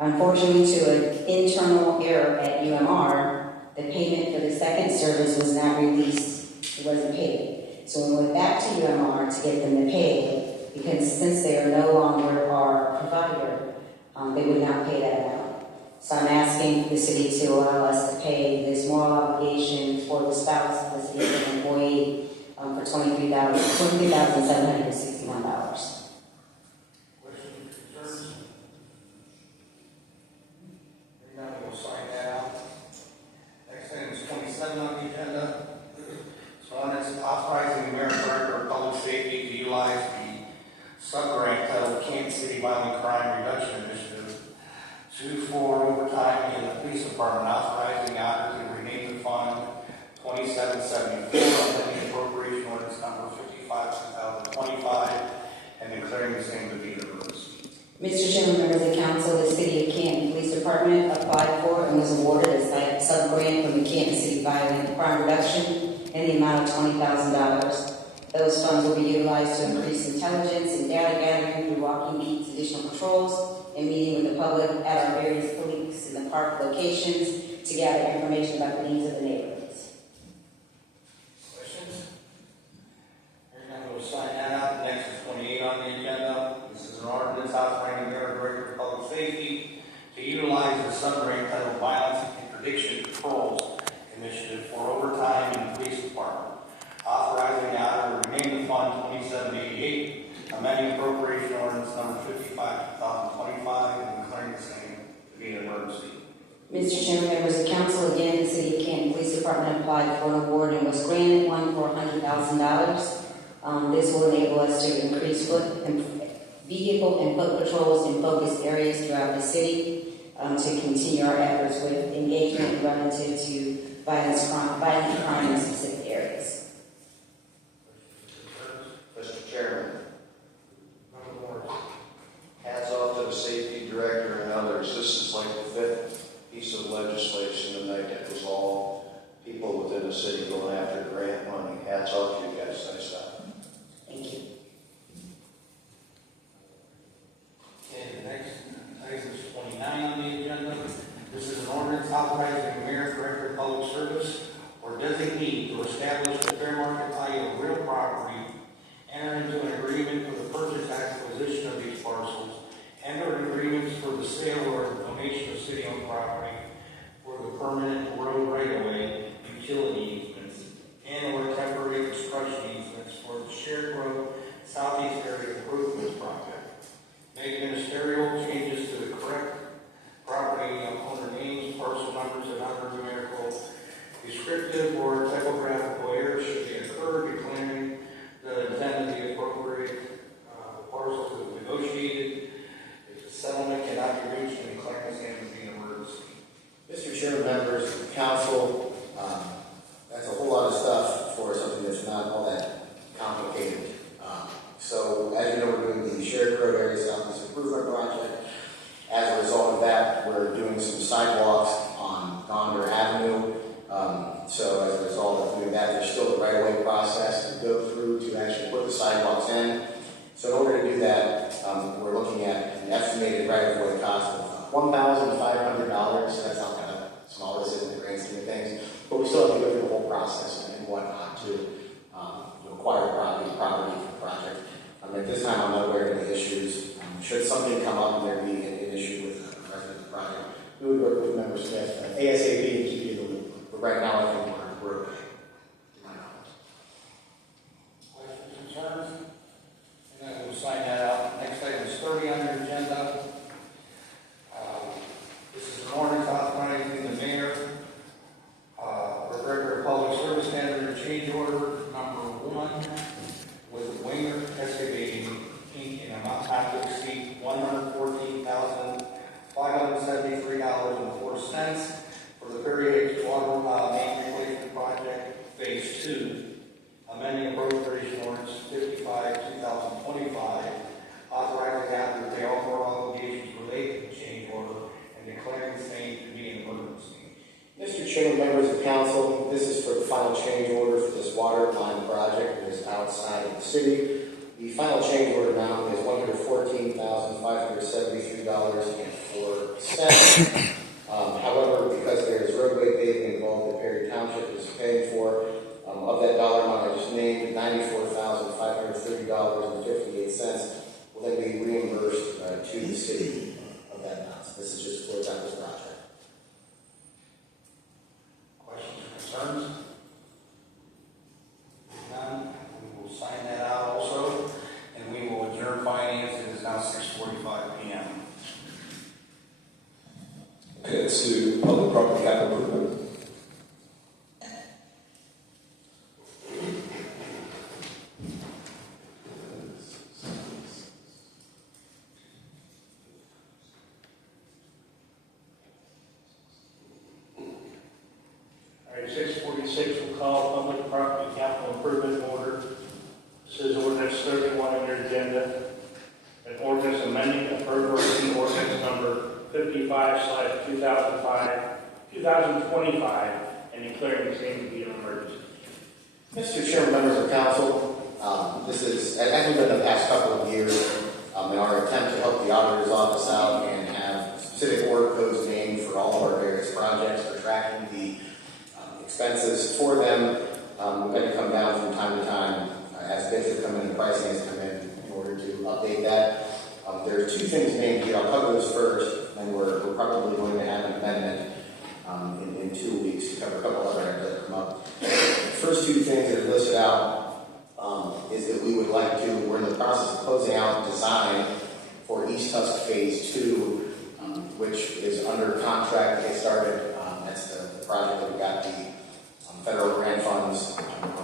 Unfortunately, to an internal error at UMR, the payment for the second service was not released. It wasn't paid. So we went back to UMR to get them to pay, because since they are no longer our provider, they would not pay that amount. So I'm asking the city to allow us to pay this moral obligation for the spouse of the city employee for $23,761. We'll sign that out. Next thing is 27 on the agenda. So on it's authorizing the mayor and director of public safety to utilize the sub-grant titled Kansas City Violent Crime Reduction Initiative for overtime in the police department, authorizing the auditor to rename the fund 2774 under the appropriation ordinance number 55/2025 and declaring the same to be an emergency. Mr. Chairman, members of the council, the City of Canton Police Department applied for and was awarded a sub-grant from the Kansas City Violent Crime Reduction in the amount of $20,000. Those funds will be utilized to increase intelligence and data gathering through walking beats, additional patrols, and meeting with the public at our various police and the park locations to gather information about the needs of the neighborhoods. Questions? Hearing none, we'll sign that out. Next is 28 on the agenda. This is an ordinance authorizing the mayor and director of public safety to utilize the sub-grant titled Violence Interdiction Patrols Initiative for overtime in the police department, authorizing the auditor to rename the fund 2788, amending appropriation ordinance number 55/2025, and declaring the same to be an emergency. Mr. Chairman, members of the council, again, the City of Canton Police Department applied for an award and was granted one for $100,000. This will enable us to increase vehicle and foot patrols in focused areas throughout the city to continue our efforts with engagement relative to violent crime in specific areas. Mr. Chairman, hats off to the safety director and others. This is like the fifth piece of legislation tonight that was all people within the city going after grant money. Hats off to you guys. Nice stuff. Thank you. Okay, the next item is 29 on the agenda. This is an ordinance authorizing the mayor and director of public service or designee to establish the fair market value of real property, enter into an agreement for the purchase acquisition of these parcels, enter agreements for the sale or donation of city-owned property for the permanent road right-of-way, utility easements, and/or temporary construction easements for the shared road southeast area improvements project. Make ministerial changes to the correct property owner names, parcel numbers, and other numerical, descriptive, or typographical errors should they occur, declaring the intent of the appropriate parcels to be negotiated. If the settlement cannot be reached, and declaring the same to be an emergency. Mr. Chairman, members of the council, that's a whole lot of stuff for something that's not all that complicated. So, as you know, we're doing the shared road area southeast improvement project. As a result of that, we're doing some sidewalks on Gonder Avenue. So, as a result of doing that, there's still the right-of-way process to go through to actually put the sidewalks in. So, in order to do that, we're looking at an estimated right-of-way cost of $1,500. That's not kind of small, this is in the grand scheme of things, but we still have to go through the whole process and whatnot to acquire property for the project. At this time, I'm not aware of any issues. Should something come up and there be an issue with the rest of the project, we would work with Member Smith ASAP and keep you in the loop. But right now, I think we're okay. To my knowledge. Questions, concerns? And then we'll sign that out. Next item is 30 on your agenda. This is an ordinance authorizing the mayor or director of public service to enter a change order number 1 with Winger Excavating Inc. in amount not to exceed $114,573.04 for the period water main replacement project phase 2, amending appropriation ordinance 55/2025, authorizing that to pay all four obligations related to the change order and declaring the same to be an emergency. Mr. Chairman, members of council, this is for the final change order for this water line project that is outside of the city. The final change order amount is $114,573.04. spent. However, because there's roadway paving involved that Perry Township is paying for, of that dollar amount I just named, $94,530.58 will then be reimbursed to the city of that amount. So this is just to close out this project. Questions or concerns? If none, we will sign that out also, and we will adjourn finance. It is now 6:45 p.m. Okay, to public property capital improvement. All right, 646, we'll call public property capital improvement order. This is ordinance 31 on your agenda. An ordinance amending appropriation ordinance number 55/2025, and declaring the same to be an emergency. Mr. Chairman, members of council, this is, as we've done in the past couple of years, in our attempt to help the auditor's office out and have specific order codes named for all of our various projects for tracking the expenses for them. We've had to come down from time to time as bids have come in and pricing has come in order to update that. There are two things named here. I'll cover those first, and we're probably going to have an amendment in 2 weeks to cover a couple other items that come up. The first two things that are listed out is that we would like to, we're in the process of closing out design for East Tusk Phase 2, which is under contract to get started. That's the project that we got the federal grant funds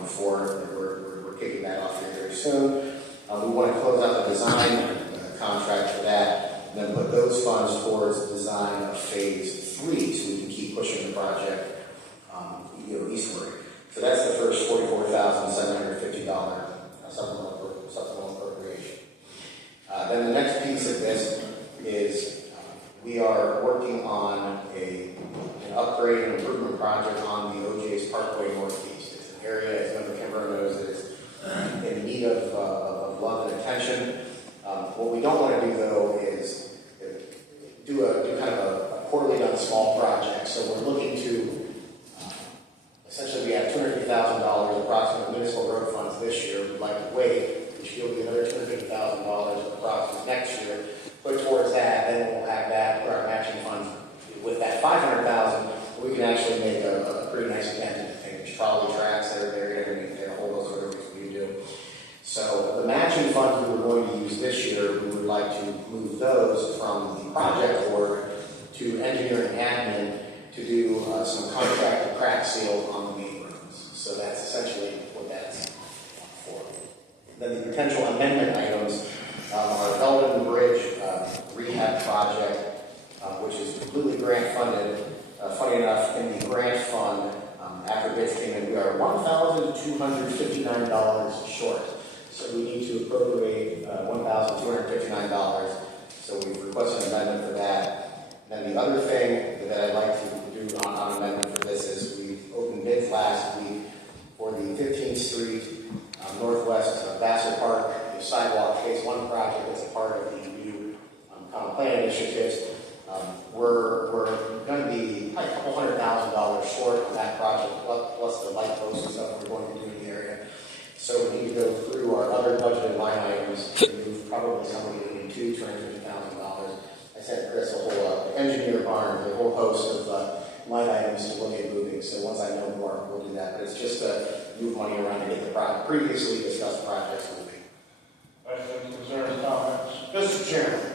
for. We're kicking that off here very soon. We want to close out the design contract for that, and then put those funds towards the design of Phase 3, so we can keep pushing the project eastward. So that's the first $44,750 supplemental appropriation. Then the next piece of this is we are working on an upgrade and improvement project on the OJ's Parkway Northeast. It's an area, as Member Kimber knows, that is in need of love and attention. What we don't want to do, though, is do kind of a poorly done small project. So we're looking to, essentially we have $250,000 approximate municipal road funds this year. We'd like to wait, which will be another $250,000 approximate next year. Put towards that, then we'll have that for our matching funds. With that $500,000, we can actually make a pretty nice dent in the thing. There's trolley tracks that are there, underneath there, a whole those sort of things we do. So the matching funds we were going to use this year, we would like to move those from the project work to engineering admin to do some contracted crack seal on the main roads. So that's essentially what that's for. Then the potential amendment items are Eldon Bridge rehab project, which is completely grant funded. Funny enough, in the grant fund, after bids came in, we are $1,259 short. So we need to appropriate $1,259. So we've requested an amendment for that. And then the other thing that I'd like to do on amendment for this is we opened bids last week for the 15th Street Northwest Vassar Park sidewalk Phase 1 project that's a part of the new common plan initiatives. We're going to be probably a couple $100,000 short on that project, plus the light posts and stuff we're going to do in the area. So we need to go through our other budgeted line items to move probably somewhere between $250,000. I sent Chris a whole engineer barn, a whole host of line items to look at moving. So once I know more, we'll do that. But it's just to move money around to get the previously discussed projects moving. Questions, concerns, comments? Mr. Chairman,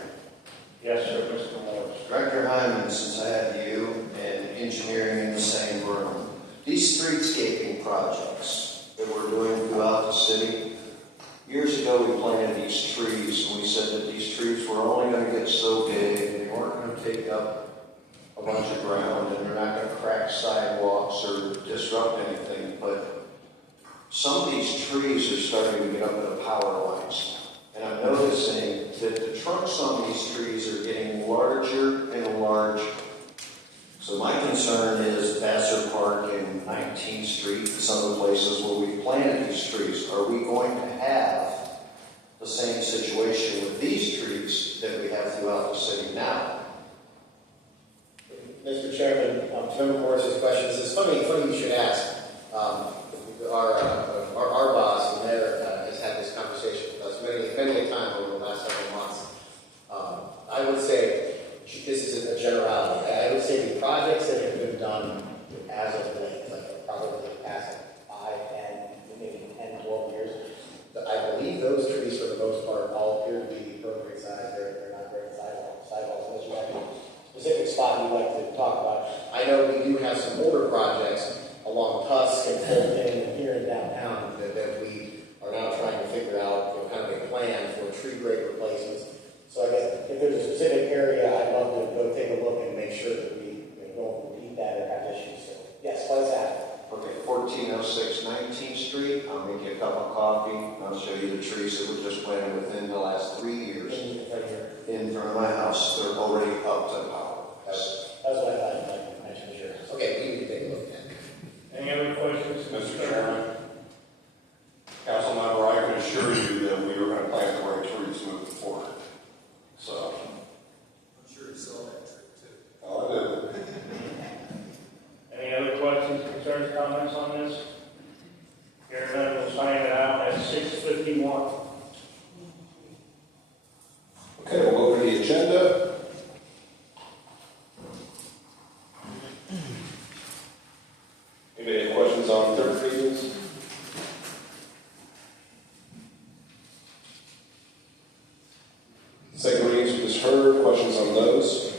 Yes, sir, Mr. Morris. Director Hyman, since I have you and engineering in the same room, these streetscaping projects that we're doing throughout the city, years ago we planted these trees and we said that these trees were only going to get so big and they weren't going to take up a bunch of ground and they're not going to crack sidewalks or disrupt anything, but some of these trees are starting to get up to the power lines. And I'm noticing that the trunks on these trees are getting larger and larger. So my concern is Vassar Park and 19th Street and some of the places where we planted these trees. Are we going to have the same situation with these trees that we have throughout the city now? Member Morris's questions, it's funny you should ask. Our boss, the mayor, has had this conversation with us many a time over the last several months. I would say, this is a generality, I would say the projects that have been done as of late, like probably the past 5, 10, maybe 10, 12 years, I believe those trees, for the most part, all appear to be appropriate size. They're not great sidewalks, unless you have a specific spot you'd like to talk about. I know we do have some older projects along Tusk and Fulton and here in downtown that we are now trying to figure out, kind of a plan for tree grade replacements. So I guess if there's a specific area, I'd love to go take a look and make sure that we don't repeat that or have issues. So yes, what is that? Okay, 1406 19th Street. I'll make you a cup of coffee. I'll show you the trees that were just planted within the last 3 years in front of my house. They're already up to power. That's what I thought you mentioned, sure. Okay, we need to take a look at that. Any other questions? Mr. Chairman, council member, I can assure you that we are going to plant the right trees moving forward. So. I'm sure you saw that trick too. Oh, I did. Any other questions, concerns, comments on this? Hearing none, we'll sign it out at 6:51. Okay, we'll go over the agenda. Anybody have questions on third readings? Second readings we just heard. Questions on those?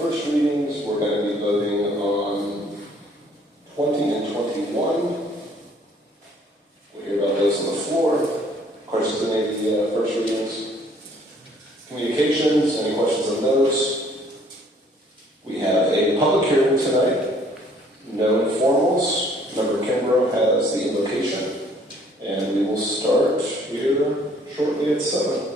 First readings, we're going to be voting on 20 and 21. We'll hear about those on the floor. Questions on any of the first readings? Communications, any questions on those? We have a public hearing tonight. No informals. Member Kimbrough has the invocation. And we will start here shortly at 7.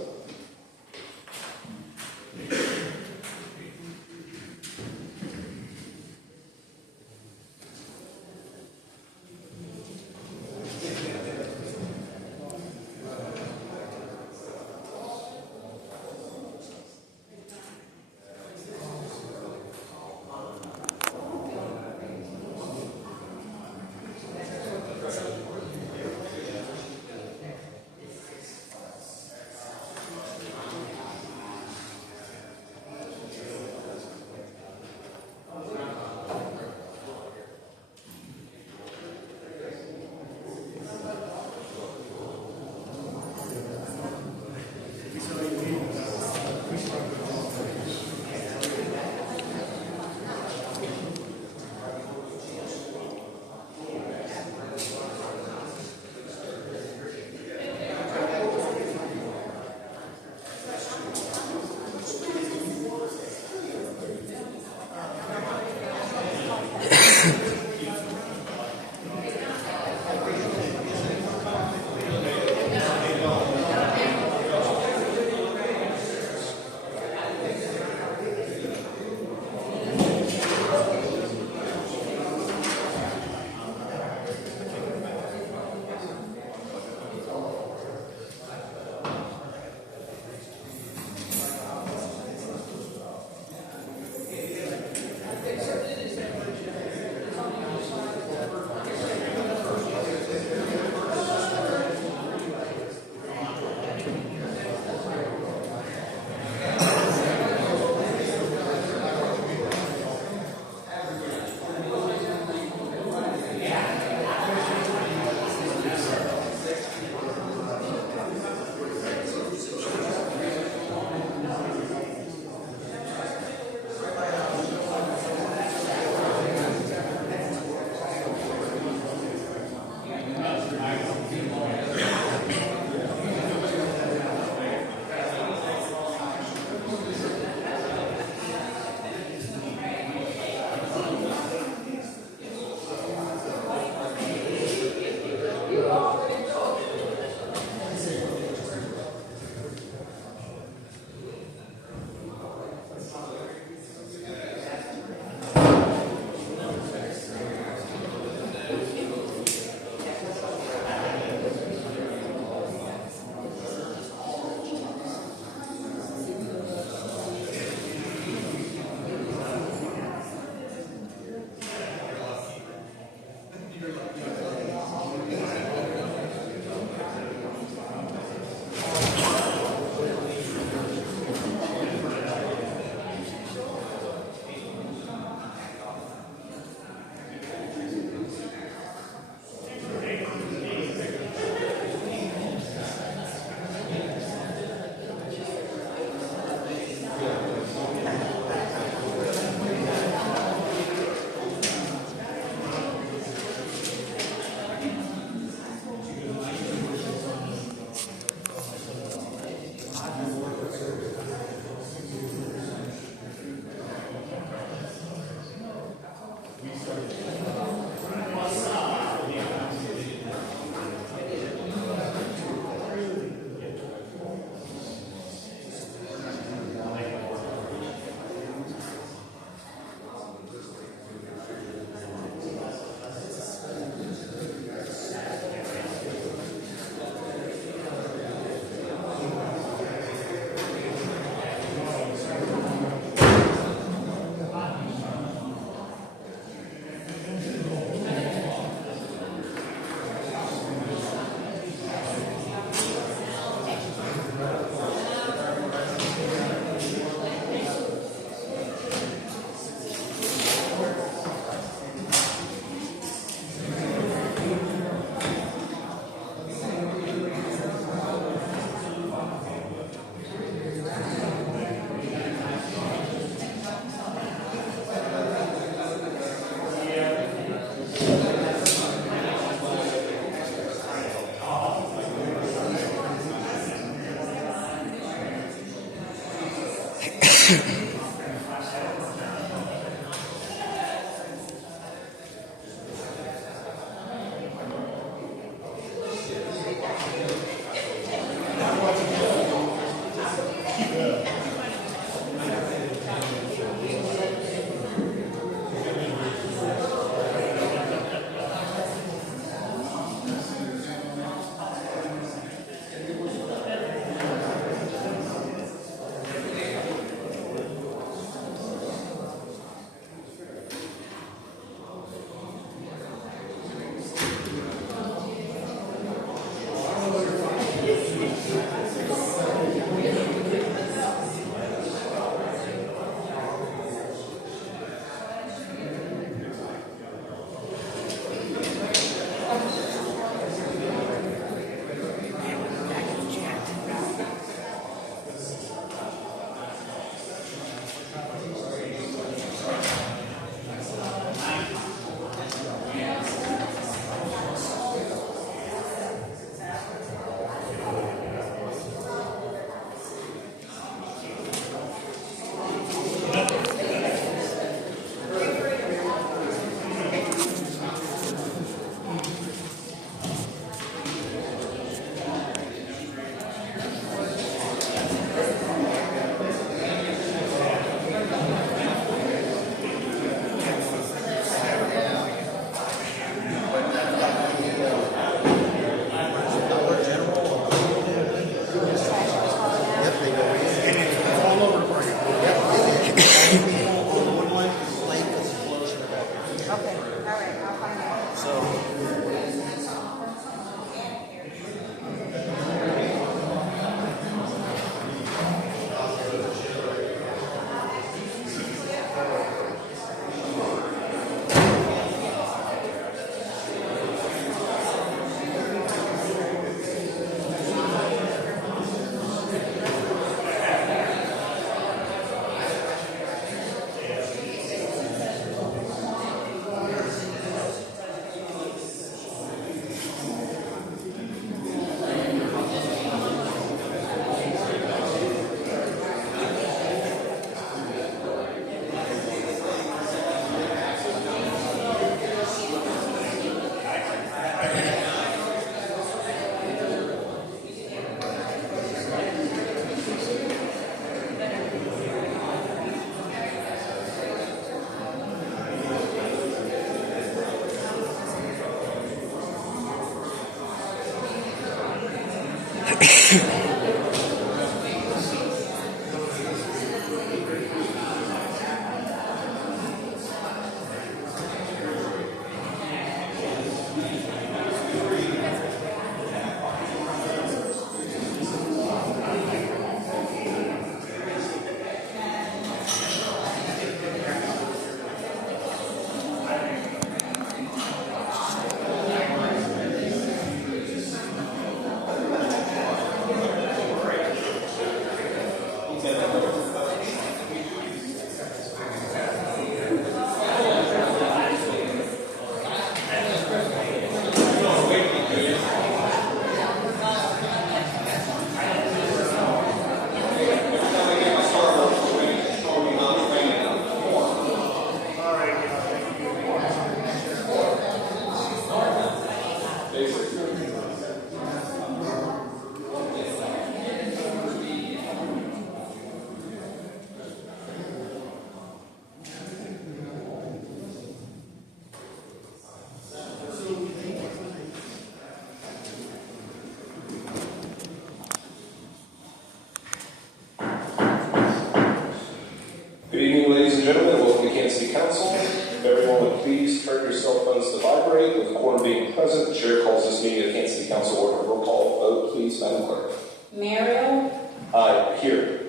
Good evening, ladies and gentlemen. Welcome to Canton City Council. If everyone would please turn your cell phones to vibrate. With the quorum being present, the chair calls this meeting of the Canton City Council order. Roll call vote, please, Madam Clerk. Merrill, Aye. Here.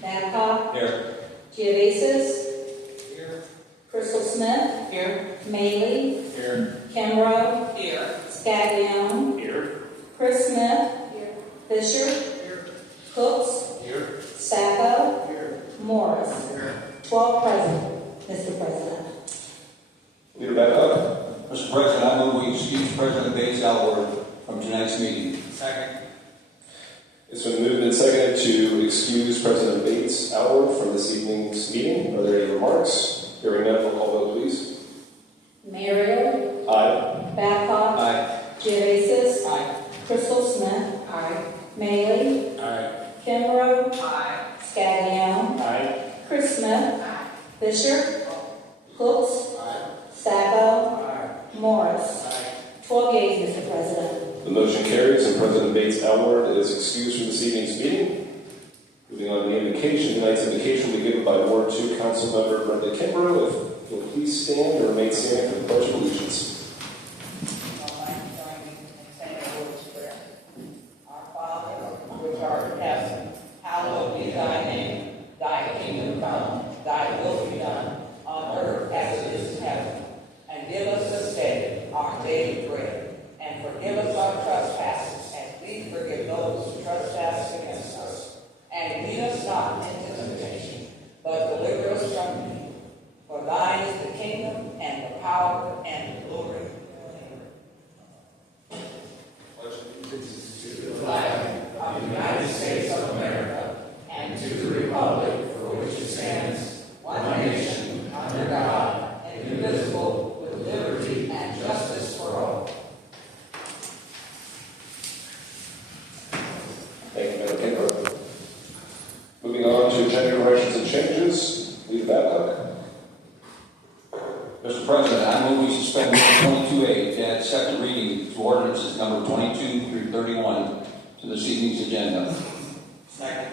Babcock, Here. Geovasis, Here. Crystal Smith, Here. Maley, Here. Kimbrough, Here. Scaglione, Here. Chris Smith, Fisher, Cooks, Here. Sacco, Here. Morris. 12 present, Mr. President. Leader Babcock. Mr. President, I move we excuse President Bates Alward from tonight's meeting. Second. It's been moved and seconded to excuse President Bates Howard from this evening's meeting. Are there any remarks? Hearing none, roll call vote, please. Mario. Aye. Babcock. Aye. Geovasis. Aye. Crystal Smith. Aye. Maley. Aye. Kimbrough. Aye. Scaglione. Aye. Chris Smith. Fisher. Cooks. Aye. Sabo. Aye. Morris. 12 yeas, Mr. President. The motion carries and President Bates Howard is excused from this evening's meeting. Moving on to the invocation. Tonight's invocation will be given by Ward 2 Councilmember Brenda Kimbrough. If you'll please stand or remain standing for the Pledge of Allegiance. Our Father, which art in heaven, hallowed be thy name. Thy kingdom come, thy will be done, on earth as it is in heaven. And give us this day our daily bread, and forgive us our trespasses, as we forgive those who trespass against us. And lead us not into temptation, but deliver us from evil. For thine is the kingdom, and the power, and the glory. Of the United States of America, and to the republic for which it stands, one nation, under God, indivisible, with liberty and justice for all. Thank you, Madam Kimbrough. Moving on to agenda corrections and changes. Leader Babcock. Mr. President, I move we suspend Rule 22A, add second reading to ordinances number 22 through 31 to this evening's agenda. Second.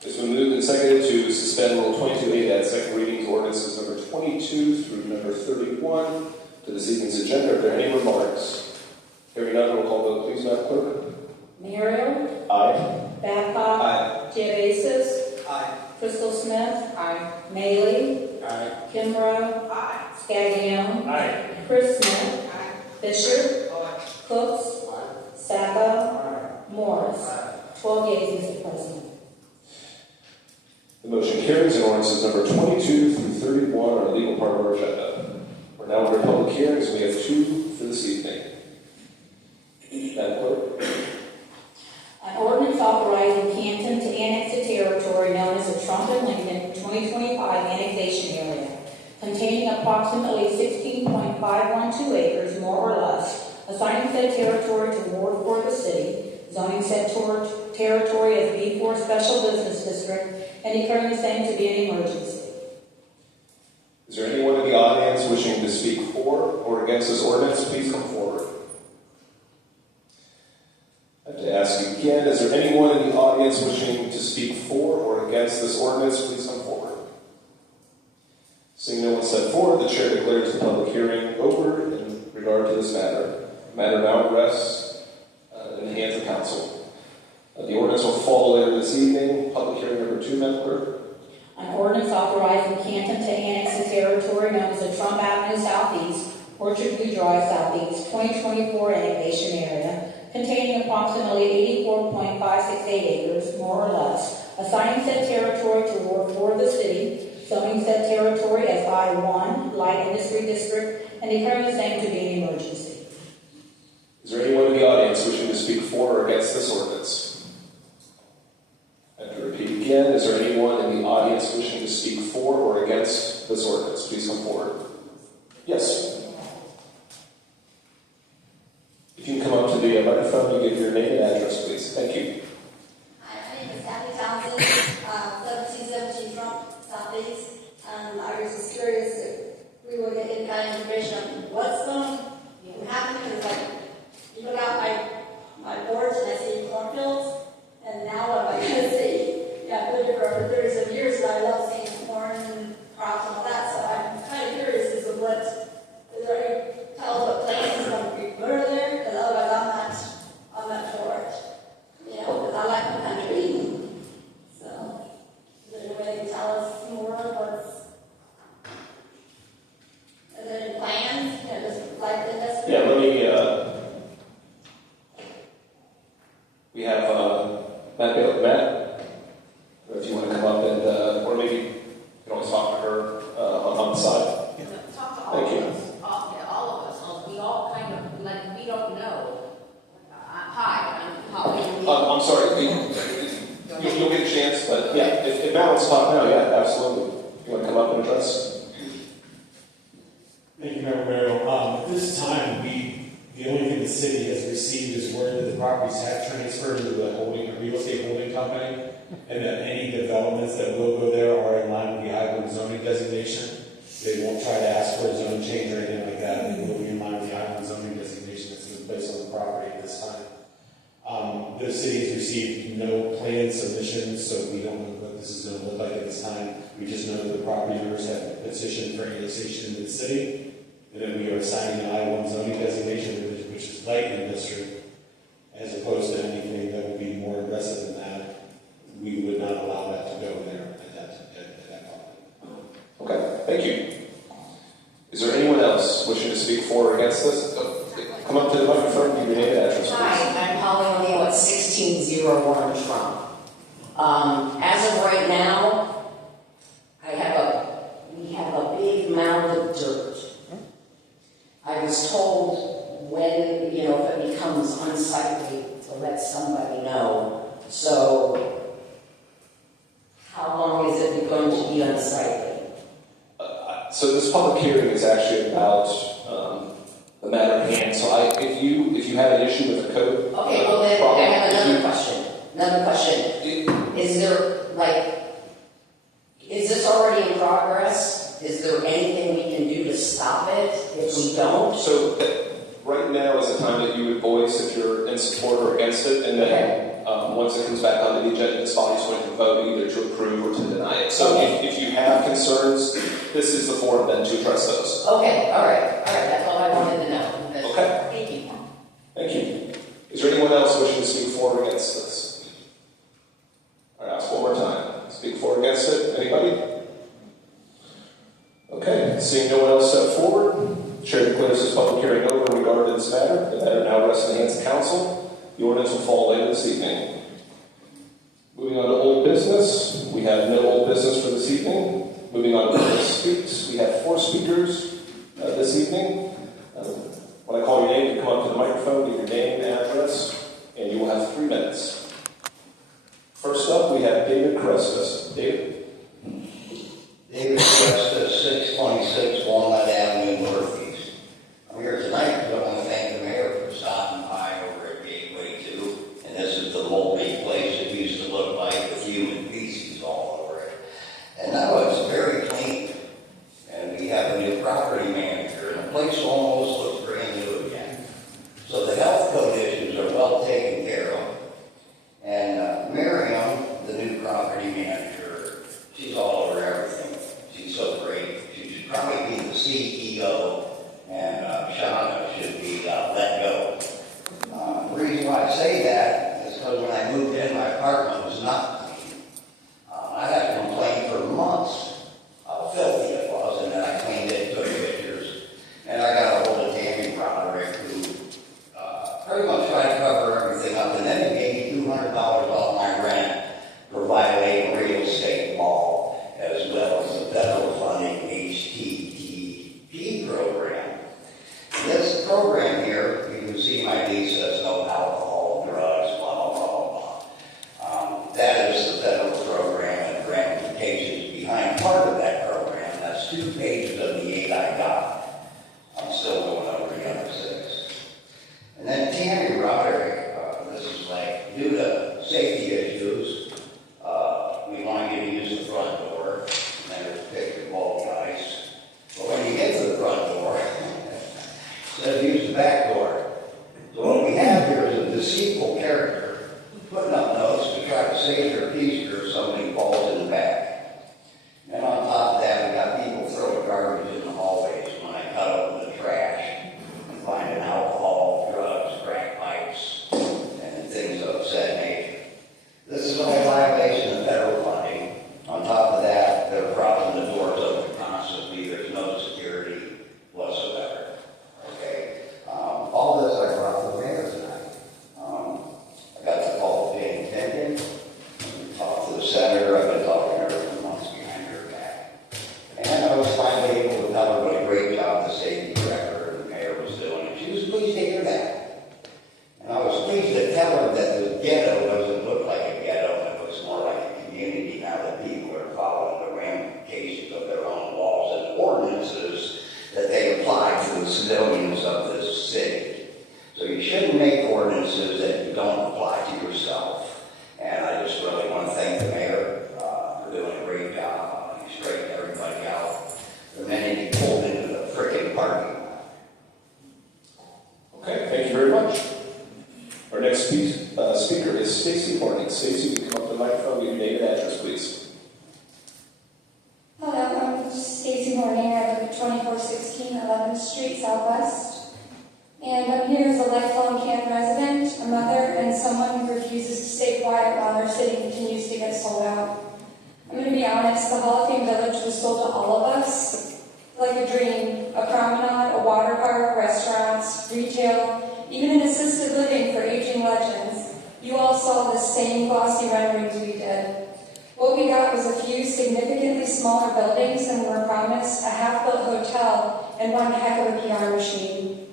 It's been moved and seconded to suspend Rule 22A, add second reading to ordinances number 22 through number 31 to this evening's agenda. Are there any remarks? Hearing none, roll call vote, please, Madam Clerk. Mario. Aye. Babcock. Aye. Geovasis. Aye. Crystal Smith. Aye. Maley. Aye. Kimbrough. Aye. Scaglione. Aye. Chris Smith. Fisher. Aye. Cooks. Sabo. Morris. 12 yeas, Mr. President. The motion carries and ordinances number 22 through 31 are a legal part of our agenda. We're now under public hearings. We have two for this evening. Madam Clerk. An ordinance authorizing Canton to annex a territory known as the Trump and Lincoln 2025 annexation area, containing approximately 16.512 acres, more or less, assigning said territory to Ward 4 of the city, zoning said territory as B4 Special Business District, and declaring the same to be an emergency. Is there anyone in the audience wishing to speak for or against this ordinance? Please come forward. I have to ask you again, is there anyone in the audience wishing to speak for or against this ordinance? Please come forward. Seeing no one step forward, the chair declares the public hearing over in regard to this matter. The matter now rests in the hands of council. The ordinance will follow later this evening. Public hearing number 2, Madam Clerk. An ordinance authorizing Canton to annex a territory known as the Trump Avenue Southeast, Orchard View Drive Southeast, 2024 annexation area, containing approximately 84.568 acres, more or less, assigning said territory to Ward 4 of the city, zoning said territory as I-1, Light Industry District, and declaring the same to be an emergency. Is there anyone in the audience wishing to speak for or against this ordinance? I have to repeat again, is there anyone in the audience wishing to speak for or against this ordinance? Please come forward. Yes. If you can come up to the microphone and give your name and address, please. Thank you. Hi, my name is Kathy Townsend, 1717 Trump Southeast. I was just curious if we would get any kind of information on what's going to happen, because like, you look out my porch and I see cornfields, and now what am I going to see? Yeah, I've lived here for over 37 years, and I love seeing corn and crops and all that, so I'm kind of curious as to what You'll get a chance, but yeah, if Matt wants to talk now, yeah, absolutely. You want to come up and address? Thank you, Member Merrill. At this time, the only thing the city has received is word that the properties have transferred to a real estate holding company, and that any developments that will go there are in line with the I-1 zoning designation. They won't try to ask for a zone change or anything like that. They will be in line with the I-1 zoning designation that's in place on the property at this time. The city has received no plan submissions, so we don't know what this is going to look like at this time. We just know that the property owners have petitioned for annexation in the city, and then we are assigning an I-1 zoning designation, which is light industry, as opposed to anything that would be more aggressive than that. We would not allow that to go there at that point. Okay, thank you. Is there anyone else wishing to speak for or against this? Come up to the microphone, give your name and address, please. Hi, I'm Polly O'Neill at 1601 Trump. As of right now, we have a big mound of dirt. I was told when, if it becomes unsightly to let somebody know. So, how long is it going to be unsightly? So this public hearing is actually about the matter at hand. So if you have an issue with the code, Okay, well then, I have another question. Is this already in progress? Is there anything we can do to stop it if we don't? So right now is the time that you would voice if you're in support or against it, and then once it comes back onto the agenda, this body's going to vote either to approve or to deny it. So if you have concerns, this is the forum then to address those. Okay, all right, that's all I wanted to know. Okay. Thank you. Thank you. Is there anyone else wishing to speak for or against this? All right, ask one more time. Speak for or against it? Anybody? Okay, seeing no one else step forward, Chair declares this public hearing over in regard to this matter. The matter now rests in the hands of council. The ordinance will fall later this evening. Moving on to old business, we have no old business for this evening. Moving on to public speaks, we have 4 speakers this evening. When I call your name, you come up to the microphone, give your name and address, and you will have 3 minutes. First up, we have David Crestus. David? David Crestus, 626 Walnut Avenue Northeast. I'm here tonight because I want to thank the mayor for stopping by over at Gateway 2. And this is the moldy place it used to look like with human feces all over it. And now it's very clean. And we have a new property manager, and the place almost looks brand new again. So the health code issues are well taken care of. And Miriam, the new property manager, she's all over everything. She's so great. She should probably be the CEO, and Shauna should be let go. The reason why I say that is because when I moved in, my apartment was not clean. I had to complain for months how filthy it was, and then I cleaned it, took pictures, and I got a hold of Tammy Broderick, who pretty much tried to cover everything up, and then he gave me $200 off my rent for violating real estate law, as well as the federal funding HTTP program. This program here, you can see my lease says no alcohol, drugs, blah, blah, blah, blah. That is the federal program and ramifications behind part of that program. That's 2 pages of the 8 I got. I'm still going over the other 6. And then Tammy Roderick, this is like, due to safety issues, we want you to use the front door, and then there's pickleball guys. But when you get to the front door, it says use the back door. So what we have here is a deceitful character putting up notes to try to save their piece or somebody falls in the back. And on top of that, we got people throwing garbage in the hallways when I cut open the trash and finding alcohol, drugs, crack pipes, and things of that nature. This is all a violation of federal funding. On top of that, they're propping the doors open constantly. There's no security whatsoever. Okay? All this I brought to the mayor tonight. I got the call of Jane Tinkin. Talked to the senator. I've been talking to her microphone, give your name and address, please. Hello, I'm Stacy Morning. I live at 2416 11th Street Southwest. And I'm here as a lifelong Canton resident, a mother, and someone who refuses to stay quiet while our city continues to get sold out. I'm going to be honest, the Hall of Fame Village was sold to all of us like a dream. A promenade, a water park, restaurants, retail, even an assisted living for aging legends. You all saw the same glossy renderings we did. What we got was a few significantly smaller buildings than we were promised, a half-built hotel, and one heck of a PR machine.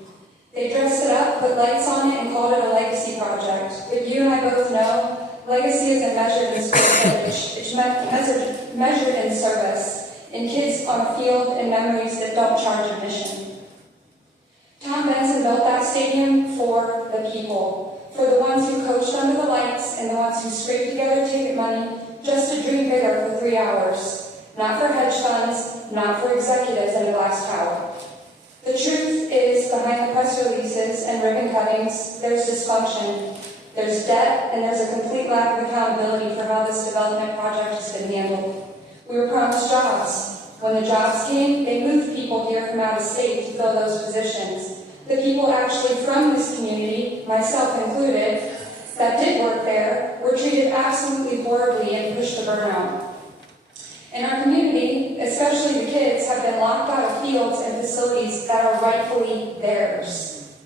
They dressed it up, put lights on it, and called it a legacy project. But you and I both know, legacy isn't measured in square footage. It's measured in service, in kids on a field and memories that don't charge admission. Tom Benson built that stadium for the people, for the ones who coached under the lights and the ones who scraped together ticket money just to dream bigger for 3 hours. Not for hedge funds, not for executives in a glass tower. The truth is, behind the press releases and ribbon cuttings, there's dysfunction. There's debt, and there's a complete lack of accountability for how this development project has been handled. We were promised jobs. When the jobs came, they moved people here from out of state to fill those positions. The people actually from this community, myself included, that did work there, were treated absolutely horribly and pushed to burnout. In our community, especially the kids, have been locked out of fields and facilities that are rightfully theirs.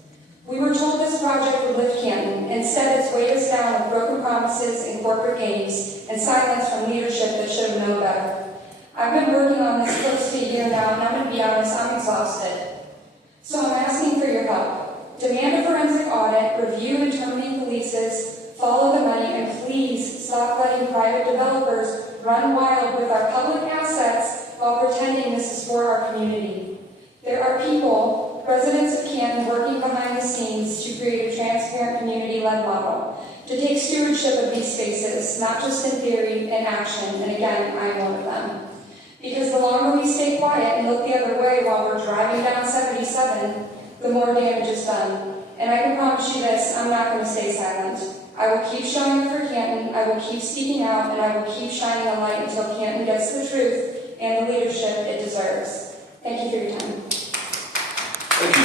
We were told this project would lift Canton. Instead, it's weighed us down with broken promises and corporate games and silence from leadership that should have known better. I've been working on this close to a year now, and I'm going to be honest, I'm exhausted. So I'm asking for your help. Demand a forensic audit, review and terminate the leases, follow the money, and please stop letting private developers run wild with our public assets while pretending this is for our community. There are people, residents of Canton, working behind the scenes to create a transparent community-led model, to take stewardship of these spaces, not just in theory, in action, and again, I'm one of them. Because the longer we stay quiet and look the other way while we're driving down 77, the more damage is done. And I can promise you this, I'm not going to stay silent. I will keep showing up for Canton, I will keep speaking out, and I will keep shining a light until Canton gets the truth and the leadership it deserves. Thank you for your time. Thank you.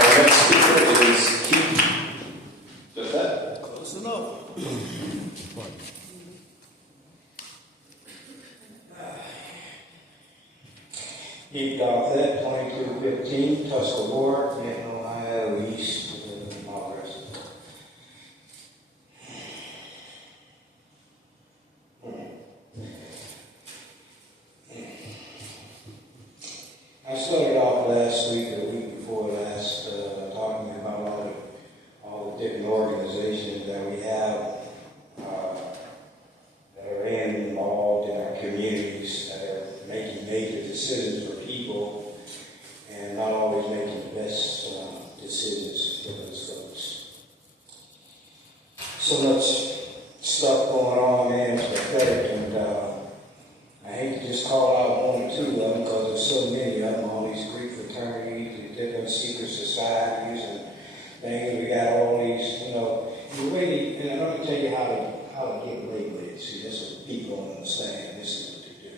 Our next speaker is Keith. Just that? Close enough. Keith Goffett, 2215 Tuscarora, Canton, Ohio, East. I started off last week, or the week before last, talking about all the different organizations that we have that are involved in our communities, that are making major decisions for people and not always making the best decisions for those folks. So much stuff going on, man, it's pathetic, and I hate to just call out one or two of them because there's so many of them, all these Greek fraternities, these different secret societies and things. We got all these, the way, and let me tell you how to get away with it. See, that's what people don't understand. This is what they do.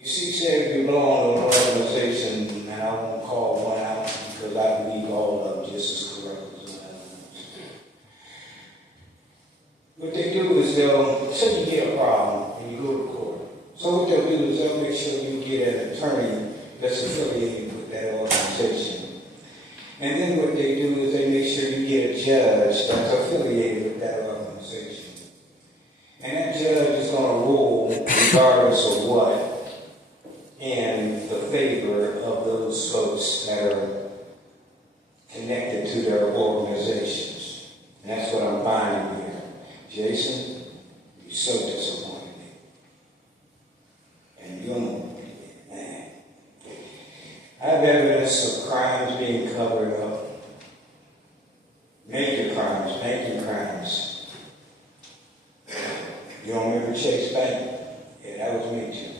You see, say if you belong to an organization, and I won't call one out because I believe all of them just as corrupt as another one. What they do is say you get a problem and you go to court. So what they'll do is they'll make sure you get an attorney that's affiliated with that organization. And then what they do is they make sure you get a judge that's affiliated with that organization. And that judge is going to rule, regardless of what, in the favor of those folks that are connected to their organizations. And that's what I'm finding here. Jason, you're so disappointed. And you're man. I have evidence of crimes being covered up. Major crimes, banking crimes. You don't remember Chase Bank? Yeah, that was me too.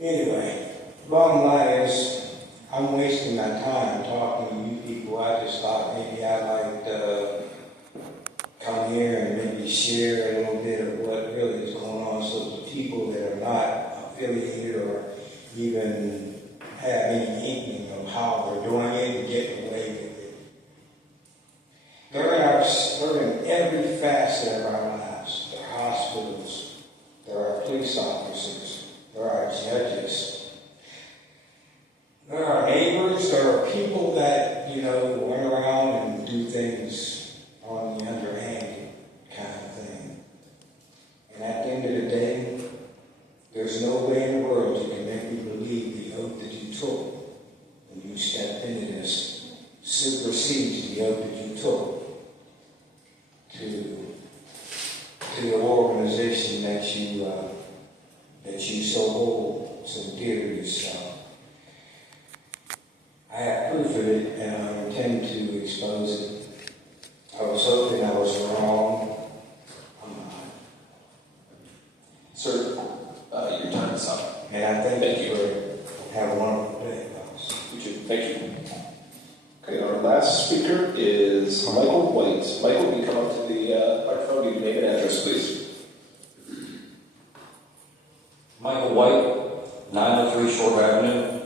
Anyway, bottom line is, I'm wasting my time talking to you people. I just thought maybe I'd like to come here and maybe share a little bit of what really is going on so the people that are not affiliated or even have any inkling of how they're doing it and getting away with it. They're in every facet of our lives. There are hospitals, there are police officers, there are judges, there are neighbors, there are people that, run around and do things on the underhanded kind of thing. And at the end of the day, there's no way in the world you can make me believe the oath that you took when you stepped into this supersedes the oath that you took to the organization that you so hold so dear to yourself. I have proof of it, and I intend to expose it. I was hoping I was wrong. I'm not. Sir, your time is up. And I thank you for having a wonderful day, folks. You too. Thank you. Okay, our last speaker is Michael White. Michael, can you come up to the microphone? Give your name and address, please. Michael White, 903 Shore Avenue.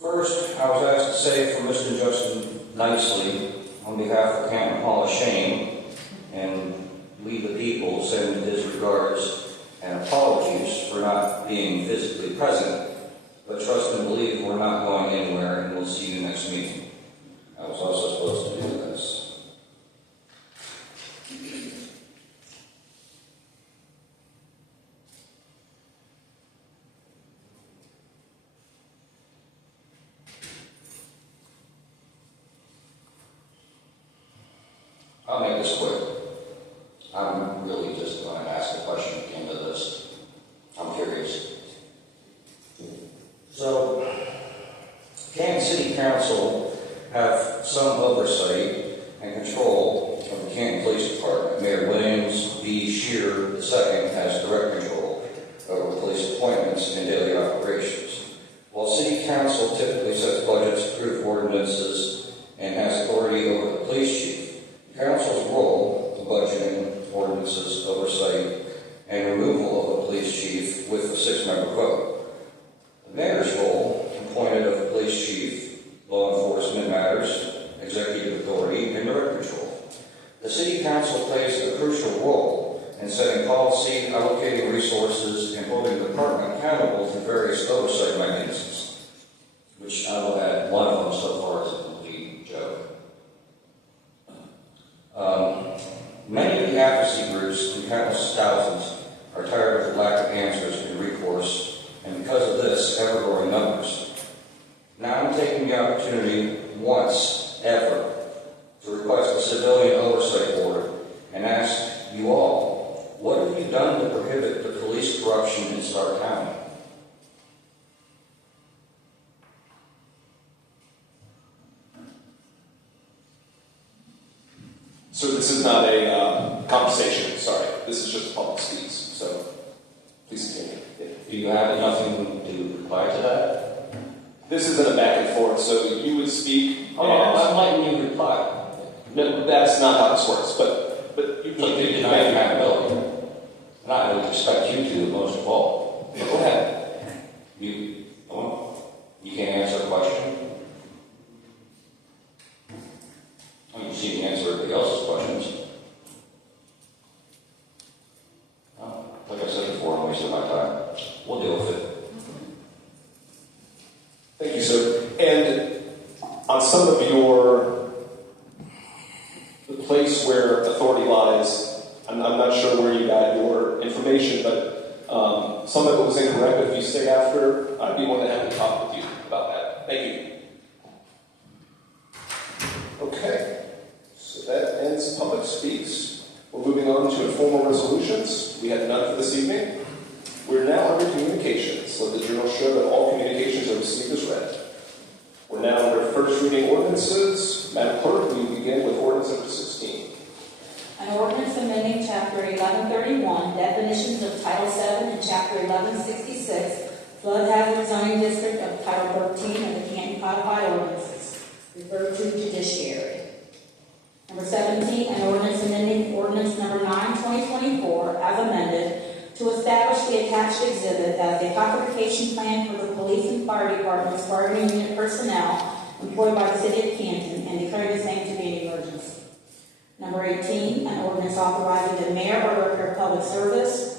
First, I was asked to say for Mr. Justin Nicely, on behalf of Canton Hall of Shame, and we the people send his regards and apologies for not being physically present, but trust and believe we're not going anywhere, and we'll see you next meeting. I was also supposed to do this. I'll make this quick. I'm really just going to ask a question at the end of this. I'm curious. So, Canton City Council have some oversight and control of the Canton Police Department. Mayor Williams V. Shearer II has direct control over police appointments and daily operations. While City Council typically sets budgets, approves ordinances, and has authority over the police chief, Council's role of budgeting, ordinances, oversight, and removal of the police chief with a 6-member vote. The mayor's role, appointed of the police chief, law enforcement matters, executive authority, and direct control. The city council plays a crucial role in setting policy, allocating resources, and holding the department accountable through various oversight mechanisms, which I will add one of them so far is a complete joke. Many of the advocacy groups, and countless thousands, are tired of the lack of answers and recourse, and because of this, ever-growing numbers. Now I'm taking the opportunity once, ever, to request a civilian oversight board and ask you all, what have you done to prohibit the police corruption in Stark County? So this is not a conversation, sorry. This is just a public speech, so please continue. Yeah. Do you have nothing to reply to that? This isn't a back and forth, so you would speak. Oh, I'm letting you reply. No, that's not how this works, but you Look, you deny accountability. And I would expect you to, most of all. Go ahead. You can't answer a question? You see the answer to everybody else's questions. Like I said before, I'm wasting my time. We'll deal with it. Thank you, sir. And on some of the place where authority lies, I'm not sure where you got your information, but some of it was incorrect. But if you stay after, I'd be more than happy to talk with you about that. Thank you. Okay. So that ends public speaks. We're moving on to informal resolutions. We have none for this evening. We're now under communications. Let the journal show that all communications are received as read. We're now under first reading ordinances. Madam Clerk, we begin with ordinance number 16. An ordinance amending Chapter 1131, definitions of Title 7 and Chapter 1166, flood hazard zoning district of Title 13 of the Canton Codified Ordinances, referred to judiciary. Number 17, an ordinance amending ordinance number 9, 2024, as amended, to establish the attached exhibit as a classification plan for the police and fire department's bargaining unit personnel employed by the city of Canton and declaring the same to be an emergency. Number 18, an ordinance authorizing the mayor or director of public service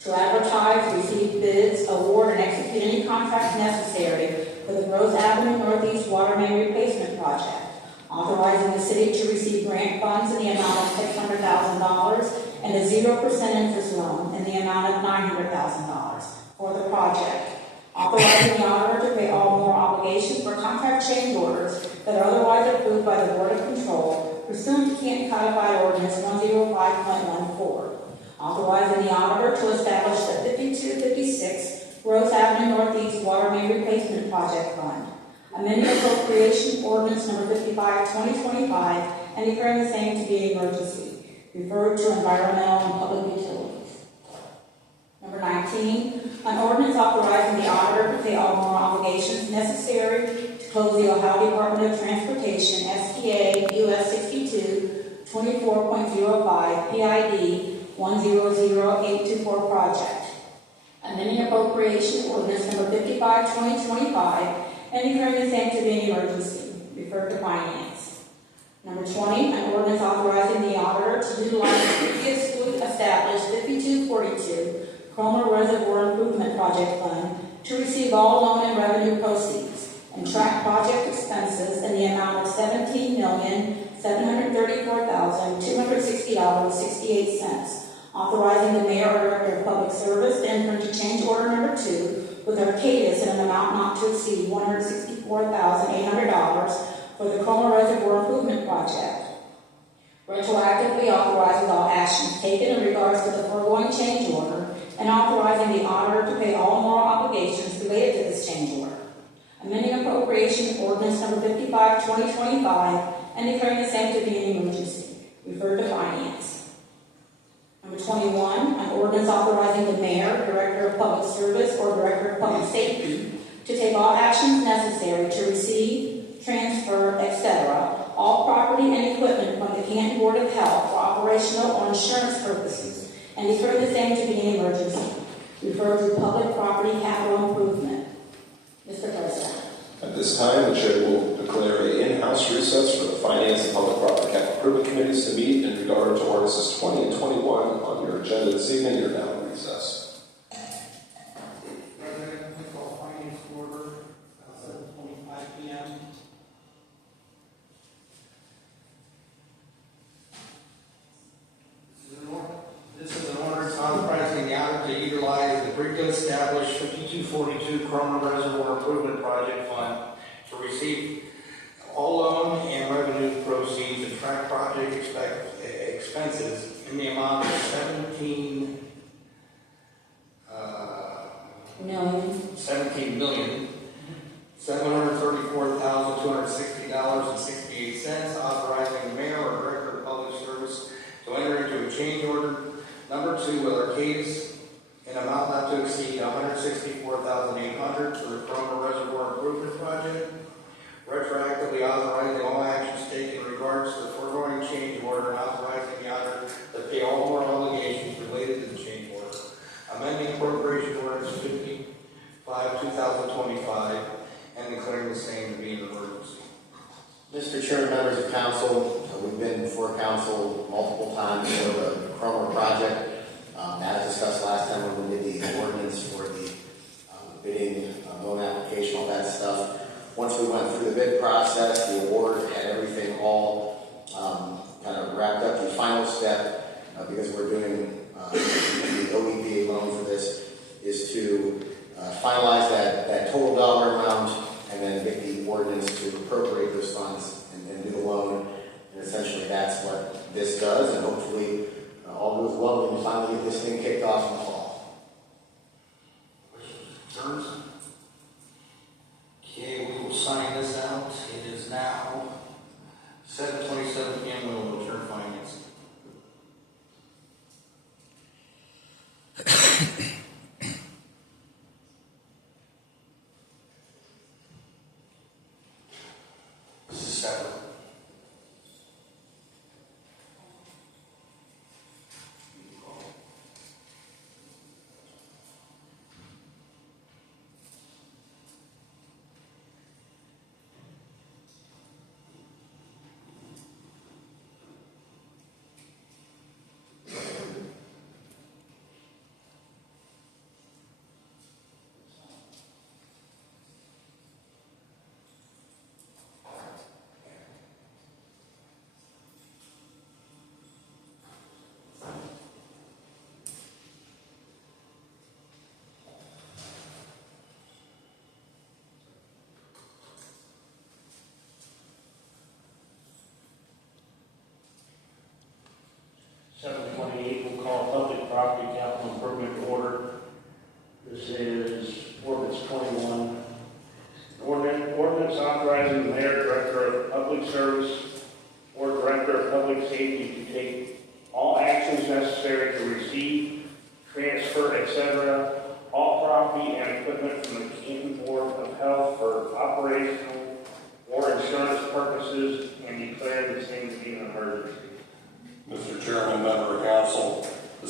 to advertise, receive bids, award, and execute any contracts necessary for the Rose Avenue Northeast Water Main Replacement Project, authorizing the city to receive grant funds in the amount of $600,000 and a 0% interest loan in the amount of $900,000 for the project, authorizing the auditor to pay all moral obligations for contract change orders that are otherwise approved by the Board of Control pursuant to Canton Codified Ordinance 105.14, authorizing the auditor to establish the 5256 Rose Avenue Northeast Water Main Replacement Project Fund, amending appropriation ordinance number 55, 2025, and declaring the same to be an emergency, referred to environmental and public utilities. Number 19, an ordinance authorizing the auditor to pay all moral obligations necessary to close the Ohio Department of Transportation, STA US 62 24.05 PID 100824 project, amending appropriation ordinance number 55, 2025, and declaring the same to be an emergency, referred to finance. Number 20, an ordinance authorizing the auditor to utilize the previously established 5242 Cromer Reservoir Improvement Project Fund to receive all loan and revenue proceeds and track project expenses in the amount of $17,734,260.68, authorizing the mayor or director of public service to enter into change order number 2 with Arcadis in an amount not to exceed $164,800 for the Cromer Reservoir Improvement Project. Retroactively authorizes all actions taken in regards to the foregoing change order and authorizing the auditor to pay all moral obligations related to this change order. Amending appropriation ordinance number 55, 2025, and declaring the same to be an emergency, referred to finance. Number 21, an ordinance authorizing the mayor, director of public service, or director of public safety to take all actions necessary to receive, transfer, etc., all property and equipment from the Canton Board of Health for operational or insurance purposes and declaring the same to be an emergency, referred to public property capital improvement. Mr. President. At this time, the chair will declare an in-house recess for the Finance and Public Property Capital Improvement Committees to meet in regard to ordinances 20 and 21 on your agenda this evening. You're now in recess. President, we call finance to order at 7:25 p.m. This is an ordinance authorizing the auditor to utilize the previously established 5242 Cromer Reservoir Improvement Project Fund to receive all loan and revenue proceeds and track project expenses in the amount of $17,734,260.68, authorizing the mayor or director of public service to enter into a change order number 2 with Arcadis in amount not to exceed $164,800 for the Cromer Reservoir Improvement Project, retroactively authorizing all actions taken in regards to the foregoing change order and authorizing the auditor to pay all moral obligations related to the change order, amending appropriation ordinance 55, 2025, and declaring the same to be an emergency. Mr. Chairman, members of council, we've been before council multiple times for the Cromer project. As discussed last time when we did the ordinance for the bidding, loan application, all that stuff. Once we went through the bid process, the award had everything all kind of wrapped up. The final step, because we're doing the OEP loan for this, is to finalize that total dollar amount and then get the ordinance to appropriate those funds and do the loan. And essentially that's what this does, and hopefully all goes well and we finally get this thing kicked off in the fall. Turns. Okay, we will sign this out. It is now 7:27 p.m. We will return finance. This is separate.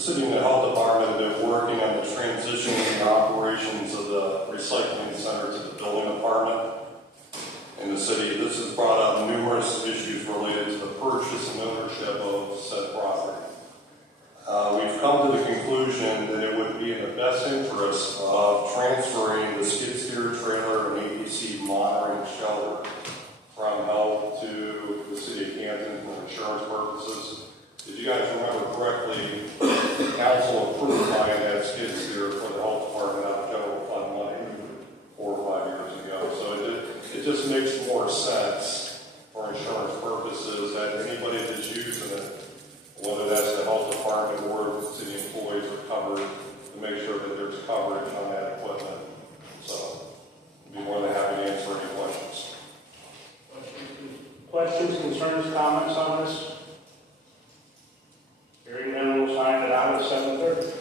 city and the health department have been working on the transitioning the operations of the recycling center to the building department in the city. This has brought up numerous issues related to the purchase and ownership of said property. We've come to the conclusion that it would be in the best interest of transferring the skid steer trailer and APC monitoring shelter from health to the city of Canton for insurance purposes. If you guys remember correctly, the council approved buying that skid steer for the health department out of general fund money 4 or 5 years ago. So it just makes more sense for insurance purposes that anybody that's using it, whether that's the health department or the city employees, are covered to make sure that there's coverage on that equipment. So I'd be more than happy to answer any questions. Questions, concerns, comments on this? Hearing none, we'll sign it out at 7:30.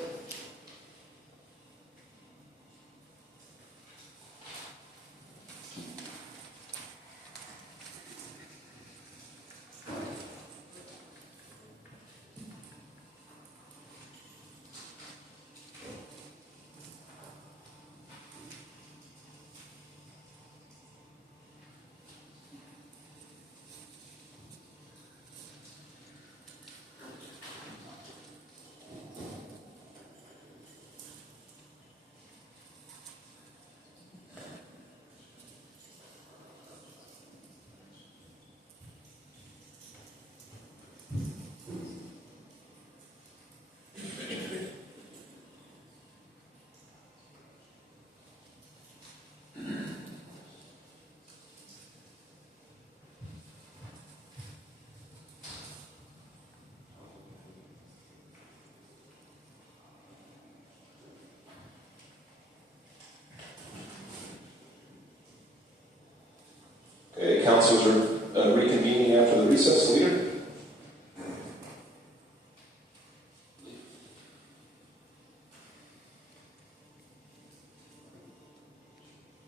Okay, councilors are reconvening after the recess. Leader?